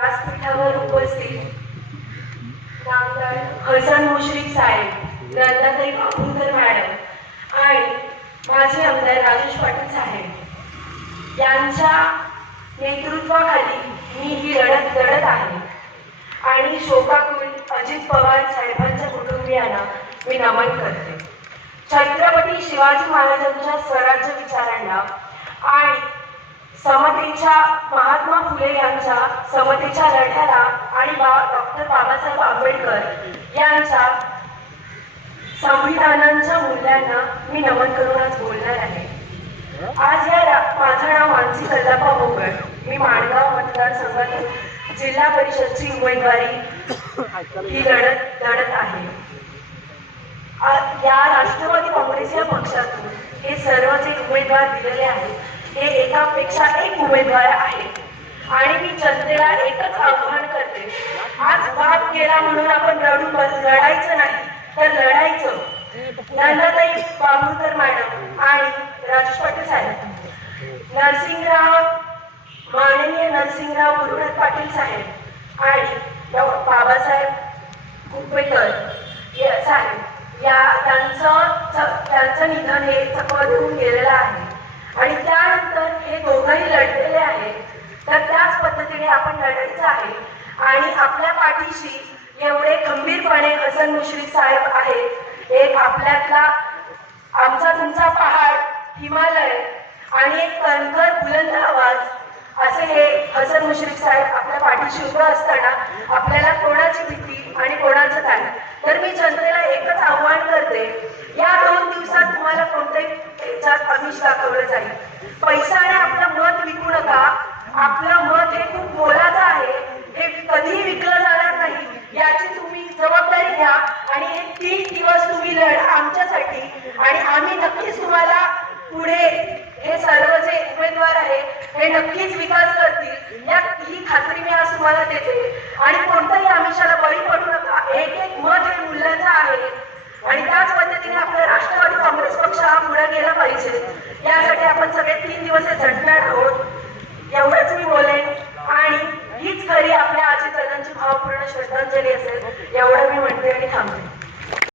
व्यासपीठावर उपस्थित नामदार हसन मुश्रीफ साहेब नंदाताई बापूंकर मॅडम आणि माझे आमदार राजेश पाटील साहेब. यांच्या नेतृत्वाखाली मी ही लढत लढत आहे. आणि शोकाकुल अजित पवार साहेबांच्या कुटुंबियांना मी नमन करते. छत्रपती शिवाजी महाराजांच्या स्वराज्य विचारांना आणि समतेच्या महात्मा फुले यांच्या समतेच्या लढ्याला आणि बा डॉक्टर बाबासाहेब आंबेडकर यांच्या संविधानांच्या मूल्यांना मी नमन करूनच बोलणार आहे. आज या रा- माझं नाव मानसी कल्लापा भोगड मी माणगाव मतदारसंघातून जिल्हा परिषदची उमेदवारी ही लढत लढत आहे. या राष्ट्रवादी काँग्रेस या पक्षातून हे सर्व जे उमेदवार दिलेले आहेत हे एकापेक्षा एक उमेदवार आहेत. जनतेला एकच आव्हान करते. आज वाद केला म्हणून आपण रडून बस लढायचं नाही. तर लढायचं. नंदाताई बाबुरकर मॅडम आणि राजेश पाटील साहेब. नरसिंगराव माननीय नरसिंगराव गुरुनाथ पाटील साहेब आणि बाबासाहेब कुपेकर साहेब. या त्यांचं त्यांचं निधन हे चकवत होऊन गेलेलं आहे. आणि त्यानंतर हे दोघंही लढलेले पद्धतीने आपण लढायचं आहे. आणि आपल्या पाठीशी एवढे खंबीरपणे हसन मुश्रीफ साहेब आहेत. एक आपल्यातला आमचा तुमचा पहाड हिमालय आणि एक कणकर बुलंद आवाज असे हे हसन मुश्रीफ साहेब आपल्या पाठीशी उभं असताना आपल्याला कोणाची भीती आणि कोणाचं काय तर मी जनतेला एकच आव्हान करते या दोन दिवसात तुम्हाला कोणत्याही याच्यात आमिष दाखवलं जाईल? पैशाने आपलं मत विकू नका आपलं खूप मोलाचं आहे हे कधीही विकलं जाणार नाही याची तुम्ही जबाबदारी घ्या आणि हे तीन दिवस तुम्ही लढा आमच्यासाठी आणि आम्ही नक्कीच तुम्हाला पुढे हे सर्व जे उमेदवार आहे हे नक्कीच विकास करतील. या ही खात्री मी आज तुम्हाला देते. आणि कोणत्याही आमिषाला बळी पडू नका. एक एक मत हे मूल्याचं आहे. आणि त्याच पद्धतीने आपला राष्ट्रवादी काँग्रेस पक्ष हा पुढे गेला पाहिजे. यासाठी आपण सगळे तीन दिवस भावपूर्ण श्रद्धांजली असेल एवढं मी म्हणते आणि थांबते.